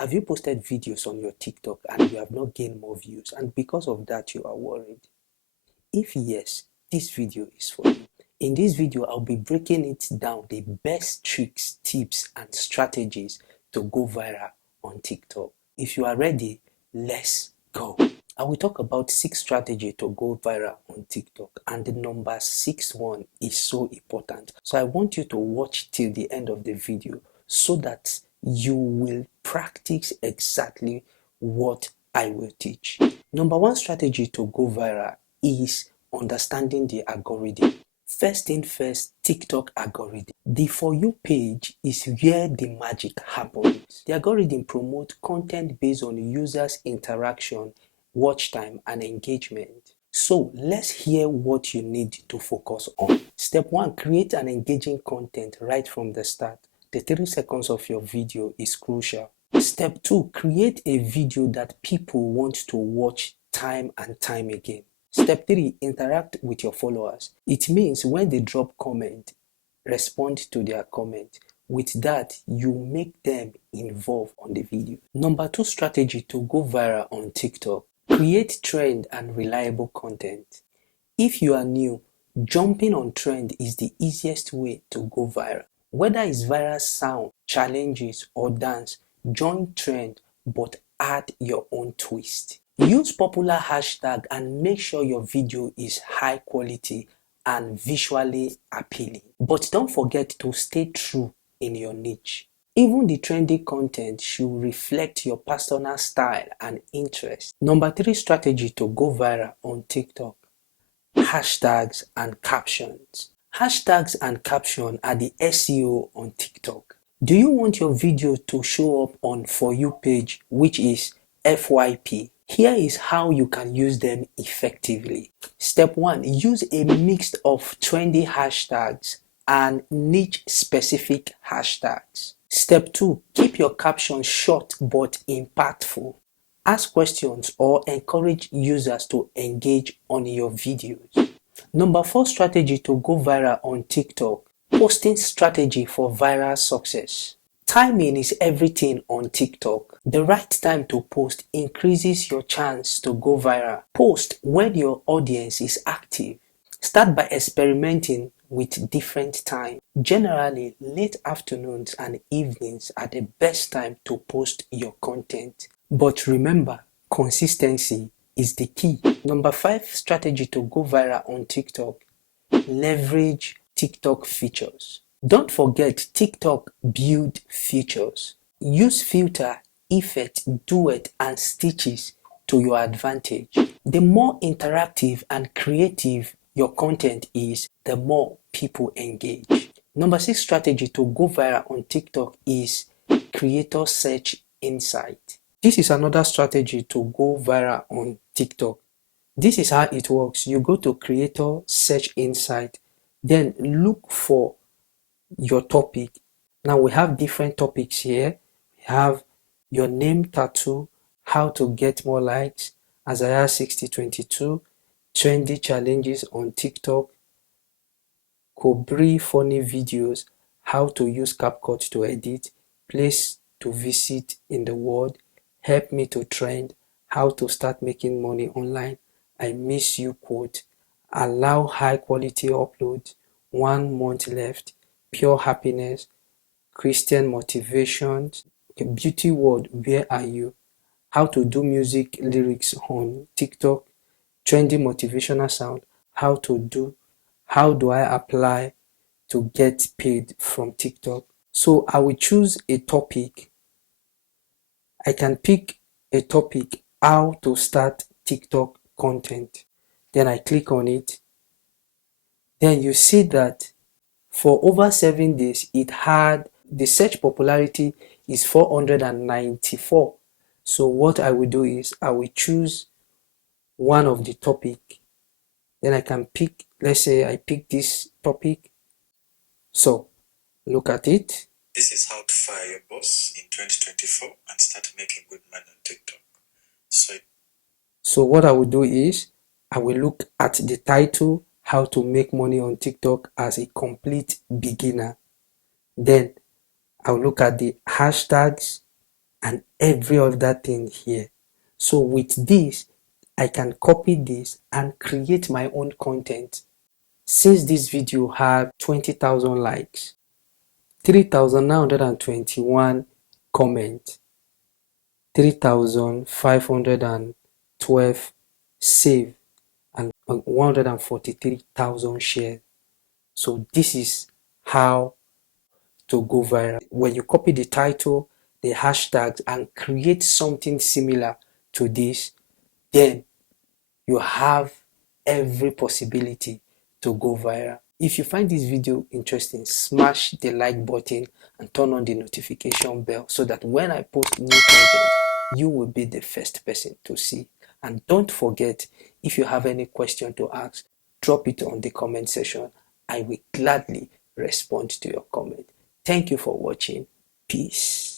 Have you posted videos on your TikTok and you have not gained more views, and because of that you are worried? If yes, this video is for you. In this video, I'll be breaking it down, the best tricks, tips, and strategies to go viral on TikTok. If you are ready, let's go. I will talk about 6 strategies to go viral on TikTok, and the number 6 one is so important. So I want you to watch till the end of the video so that you will practice exactly what I will teach. Number 1 strategy to go viral is understanding the algorithm. First thing first, TikTok algorithm. The For You page is where the magic happens. The algorithm promotes content based on users' interaction, watch time, and engagement. So let's hear what you need to focus on. Step 1, create an engaging content right from the start. The 3 seconds of your video is crucial. Step 2, create a video that people want to watch time and time again. Step 3, interact with your followers. It means when they drop comment, respond to their comment. With that, you make them involved on the video. Number 2 strategy to go viral on TikTok. Create trend and reliable content. If you are new, jumping on trend is the easiest way to go viral. Whether it's viral sound, challenges, or dance, join trend but add your own twist. Use popular hashtag and make sure your video is high quality and visually appealing. But don't forget to stay true in your niche. Even the trendy content should reflect your personal style and interest. Number 3 strategy to go viral on TikTok. Hashtags and captions. Hashtags and caption are the SEO on TikTok. Do you want your video to show up on For You page, which is FYP? Here is how you can use them effectively. Step 1, use a mix of trendy hashtags and niche specific hashtags. Step 2, keep your caption short but impactful. Ask questions or encourage users to engage on your videos. Number 4 strategy to go viral on TikTok. Posting strategy for viral success. Timing is everything on TikTok. The right time to post increases your chance to go viral. Post when your audience is active. Start by experimenting with different times. Generally, late afternoons and evenings are the best time to post your content. But remember, consistency is the key. Number 5 strategy to go viral on TikTok. Leverage TikTok features. Don't forget TikTok build features. Use filter, effect, duet, and stitches to your advantage. The more interactive and creative your content is, the more people engage. Number 6 strategy to go viral on TikTok is creator search insight. This is another strategy to go viral on TikTok. This is how it works. You go to creator search insight, then look for your topic. Now we have different topics here. We have your name tattoo, how to get more likes, Isaiah 60:22, trendy challenges on TikTok, Kobri funny videos, how to use CapCut to edit, place to visit in the world, help me to trend, how to start making money online, I miss you quote, allow high quality uploads, 1 month left, pure happiness, Christian motivation, beauty world, where are you, how to do music lyrics on TikTok, trendy motivational sound, how do I apply to get paid from TikTok. So I will choose a topic. I can pick a topic, how to start TikTok content. Then I click on it. Then you see that for over 7 days, it had the search popularity is 494. So what I will do is I will choose one of the topic. Then I can pick, let's say I pick this topic. So look at it. This is how to fire your boss in 2024 and start making good money on TikTok. So what I will do is I will look at the title, how to make money on TikTok as a complete beginner. Then I'll look at the hashtags. and every other thing here. So with this, I can copy this and create my own content. Since this video had 20,000 likes, 3,921 comments, 3,512 save, and 143,000 shares. So this is how to go viral. When you copy the title, the hashtags, and create something similar to this, then you have every possibility to go viral. If you find this video interesting, smash the like button and turn on the notification bell so that when I post new content, you will be the first person to see. And don't forget, if you have any question to ask, drop it on the comment section. I will gladly respond to your comment. Thank you for watching. Peace.